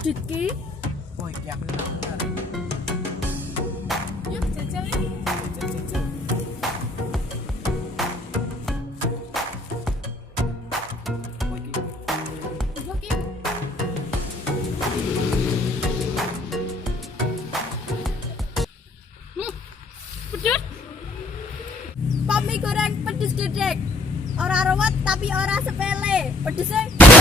pedit ki. Oh, iki aku bener. Yuk jajal ya. Jajal. Oh, iki. Coba ki. Pedut. Pop mie goreng pedes gedek. Ora ruwet tapi ora sepele. Pedesnya apa?